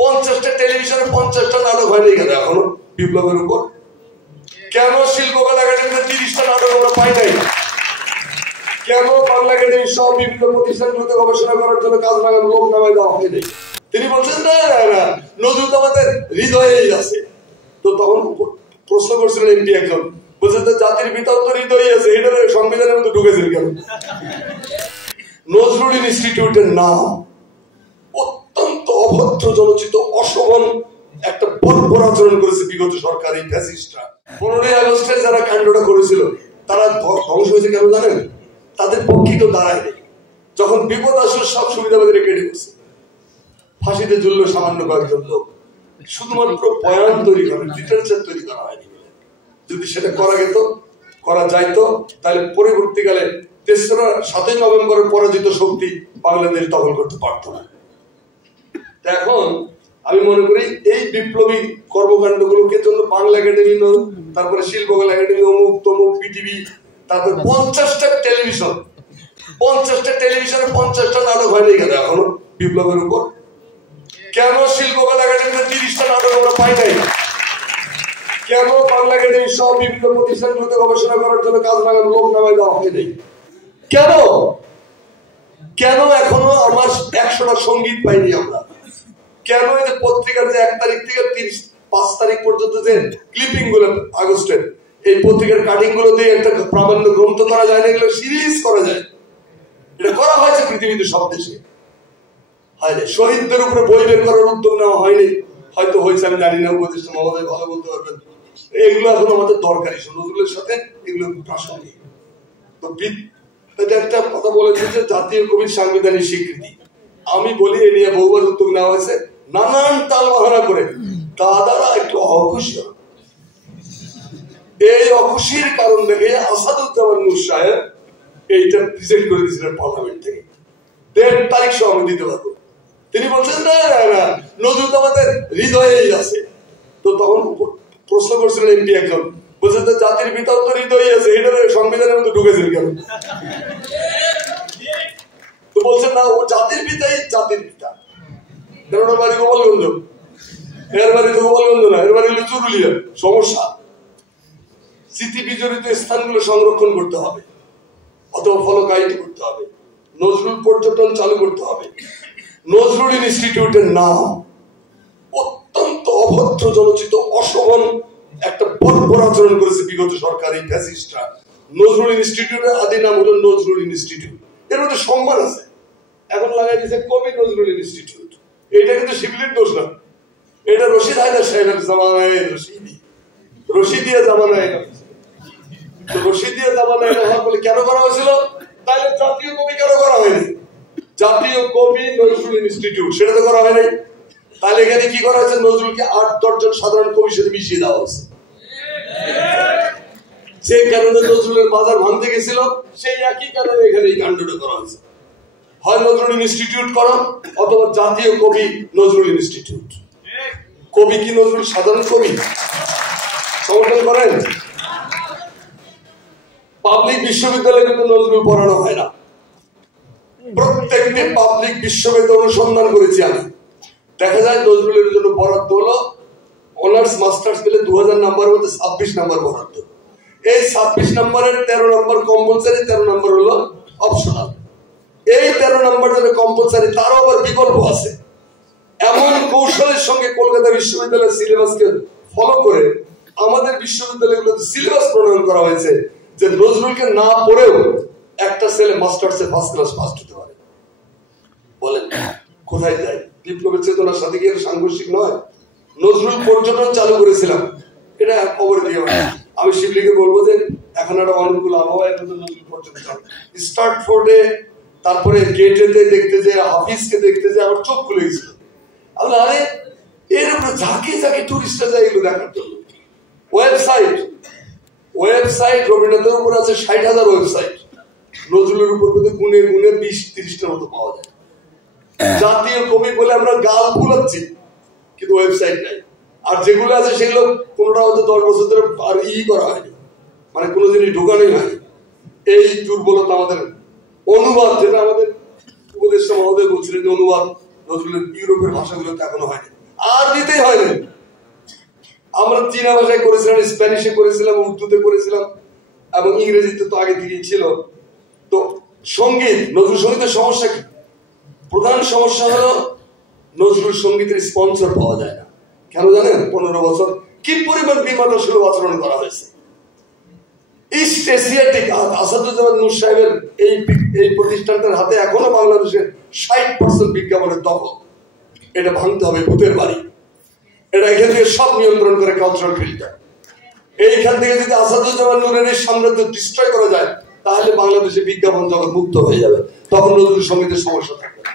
50টা টেলিভিশনে 50টা নাটক হয়নি কেন এখনো বিপ্লবের উপর? কেন শিল্পকলা একাডেমিতে 30টা নাটক আমরা পাই নাই? কেন বাংলা একাডেমি সব বিভিন্ন প্রতিষ্ঠানগুলোতে গবেষণা করার জন্য কাজ লাগানো লোক নামায় দেওয়া হয়নি? তিনি বলছেন না না না, নজরুল তো আমাদের হৃদয়েই আছে। তো তখন প্রশ্ন করছিলেন এমপি একজন, বলছেন জাতির ভিতর তো হৃদয়ই আছে, এটার সংবিধানের মধ্যে ঢুকেছেন কেন? নজরুল ইনস্টিটিউটের নাম অত্যন্ত অভদ্র জনচিত অশোভন একটা বর্বর আচরণ করেছে বিগত সরকারি ফ্যাসিস্টরা। 15ই আগস্টে যারা কাণ্ডটা করেছিল তারা ধ্বংস হয়েছে কেন জানেন? তাদের পক্ষে কেউ দাঁড়ায়নি। যখন বিপদ আসলে সব সুবিধাবাদীরা কেটে গেছে, ফাঁসিতে ঝুলল সামান্য কয়েকজন লোক। শুধুমাত্র বয়ান তৈরি করা, লিটারেচার তৈরি করা হয়নি। যদি সেটা করা যাইতো তাহলে পরবর্তীকালে 7ই নভেম্বরের পরাজিত শক্তি বাংলাদেশ দখল করতে পারত না। এখন আমি মনে করি এই বিপ্লবী কর্মকাণ্ডগুলোকে জন্য বাংলা একাডেমি, তারপরে শিল্পকলা একাডেমি, অমুক তমুক, বিটিভি, তারপরে 50টা টেলিভিশনে 50টা নাটক হয়নি কেন এখনো বিপ্লবের উপর? কেন শিল্পকলা একাডেমিতে 30টা নাটক আমরা পাই নাই? কেন বাংলা একাডেমি সব বিভিন্ন প্রতিষ্ঠানগুলোতে গবেষণা করার জন্য কাজ লাগানো লোক নামায় দেওয়া হয়নি? কেন কেন এখনো আমার 100টা সঙ্গীত পাইনি আমরা? কেন এই যে পত্রিকার যে 1 তারিখ থেকে 5 তারিখ পর্যন্ত যে ক্লিপিং গুলো আগস্টের, এই পত্রিকার কাটিং গুলো দিয়ে একটা প্রামাণ্য গ্রন্থ করা যায় না, এগুলো সিরিজ করা যায়? এটা করা হয়েছে পৃথিবীতে সব দেশে, হয়নি। শহীদদের উপরে বই বের করার উদ্যোগ নেওয়া হয়নি, হয়তো হয়েছে, আমি জানি না, উপদেষ্টা মহোদয় ভালো বলতে পারবেন। এগুলো এখন আমাদের দরকারি, নজরুলের সাথে এগুলো প্রাসঙ্গিক। তো একটা কথা বলেছে যে জাতীয় কবির সাংবিধানিক স্বীকৃতি, আমি বলি এ নিয়ে বহুবার উদ্যোগ নেওয়া হয়েছে, নানান তাল বাহানা করে তা দ্বারা একটু অখুশি। এই অখুশির কারণ দেখে আসাদুজ্জামান নূর সাহেব এইটা প্রেজেন্ট করে দিয়েছিলেন পার্লামেন্ট থেকে, 1.5 তারিখ সহ আমি দিতে পারবো। তিনি বলছেন না না না, নজরুল তো আমাদের হৃদয়েই আছে। তো তখন প্রশ্ন করছিলেন এমপি একজন, বলছেন জাতির ভিতর তো হৃদয়ই আছে, এটার সংবিধানের মধ্যে ঢুকেছেন কেন? তো বলছেন না, ও জাতির পিতাই জাতির পিতা। কেন ওর বাড়ি গোপালগঞ্জ, এর বাড়ি তো গোপালগঞ্জ না, এর বাড়ি হলো চুরুলিয়া। সমস্যা, স্মৃতি বিজড়িত স্থানগুলো সংরক্ষণ করতে হবে, অথবা ফলকায়িত করতে হবে, নজরুল পর্যটন চালু করতে হবে। নজরুল ইনস্টিটিউটের নাম অত্যন্ত অভদ্র জনচিত অশোভন একটা বর্বর আচরণ করেছে বিগত সরকারি ফ্যাসিস্টরা। নজরুল ইনস্টিটিউটের আদি নাম হলো নজরুল ইনস্টিটিউট, এর মধ্যে সম্মান আছে। এখন লাগাই দিয়েছে কবি নজরুল ইনস্টিটিউট। এটা কিন্তু শিবলির দোষ না, এটা রশিদ হায়দার সাহেবের জামানায়, রশিদিয়া জামানায়। তো রশিদিয়া জামানায় হওয়ার বলে কেন করা হয়েছিল? তাহলে জাতীয় কবি কেন করা হয়নি? জাতীয় কবি নজরুল ইনস্টিটিউট, সেটা তো করা হয়নি। তাহলে এখানে কি করা হয়েছে? নজরুলকে 8-10 জন সাধারণ কবির সাথে মিশিয়ে দেওয়া হয়েছে। সেই কারণে নজরুলের বাজার ভাঙতে গেছিল, সেই একই কারণে এখানে এই কাণ্ডটা করা হয়েছে। হয় নজরুল ইনস্টিটিউট করো, অথবা জাতীয় কবি নজরুল ইনস্টিটিউট। কবি কি নজরুল সাধারণ কবি? সমর্থন করেন? পাবলিক বিশ্ববিদ্যালয়ে কিন্তু নজরুল পড়ানো হয় না। প্রত্যেকটি পাবলিক বিশ্ববিদ্যালয় অনুসন্ধান করেছি আমি, দেখা যায় নজরুলের জন্য বরাদ্দ হলো অনার্স মাস্টার্স পেলে 2000 নাম্বার মধ্যে 26 নাম্বার বরাদ্দ। এই 26 নাম্বারের 13 নাম্বার কম্পালসারি, 13 নাম্বার হলো অপশনাল। এই 13 নাম্বার যেটা কম্পালসারি, তারও আবার বিকল্প আছে। এমন কৌশলের সঙ্গে কলকাতা বিশ্ববিদ্যালয়ের সিলেবাসকে ফলো করে আমাদের বিশ্ববিদ্যালয়গুলোতে সিলেবাস প্রণয়ন করা হয়েছে যে নজরুলকে না পড়েও একটা ছেলে মাস্টার্সে ফার্স্ট ক্লাস পাস হতে পারে। বলেন কোথায় যায়? বিপ্লবের চেতনার সাথে কি সাংঘর্ষিক নয়? নজরুল পর্যটন চালু করেছিলাম, এটা খবর দিয়ে আমি শিবলিকে বলবো যে এখন একটা অনুকূল আবহাওয়া, নজরুল পর্যটন স্টার্ট ফোর্ডে, তারপরে গেটেতে দেখতে যে, হাফিজকে দেখতে যে আমার চোখ খুলে গেছিল। আরে এর উপরে ঝাঁকে ঝাঁকে টুরিস্টরা যায় এগুলো দেখার জন্য। ওয়েবসাইট রবীন্দ্রনাথের উপর আছে 60,000 ওয়েবসাইট, নজরুলের উপর গুনে গুনে 20-30টার মতো পাওয়া যায়। জাতীয় কবি বলে আমরা গাল ফুলাচ্ছি, কিন্তু ওয়েবসাইট নাই। আর যেগুলো আছে সেগুলো কোনোটা হয়তো 10 বছর ধরে আর করা হয়নি, মানে কোনো জিনিস ঢোকানোই হয়নি। এই দুর্বলতা আমাদের। অনুবাদ, যেটা আমাদের উপদেষ্টা মহোদয় বলছিলেন যে অনুবাদ নজরুলের ইউরোপের ভাষাগুলোতে এখনো হয়নি। আর দিতেই হয়নি। আমরা চীনা ভাষায় করেছিলাম, স্প্যানিশে করেছিলাম, উর্দুতে করেছিলাম এবং ইংরেজিতে তো আগে থেকেই ছিল। তো সঙ্গীত, নজরুল সঙ্গীতের সমস্যা কি? প্রধান সমস্যা হলো নজরুল সঙ্গীতের স্পন্সর পাওয়া যায় না। কেন জানেন? 15 বছর কি পরিমাণ বিমাতা সুলভ আচরণ করা হয়েছে। ইস্ট এশিয়াটিক আসাদুজ্জামান নূর সাহেবের এই প্রতিষ্ঠানটার হাতে এখনো বাংলাদেশের 60% বিজ্ঞাপনের দখল। এটা ভাঙতে হবে ভূতের বাড়ি। এটা এখান থেকে সব নিয়ন্ত্রণ করে কালচারাল ফিল্ডটা। এইখান থেকে যদি আসাদুজ্জামান নূরের এই সাম্রাজ্য ডিস্ট্রয় করা যায়, তাহলে বাংলাদেশে বিজ্ঞাপন জগৎ মুক্ত হয়ে যাবে। তখন নজরুল সঙ্গীতের সমস্যা থাকবে না।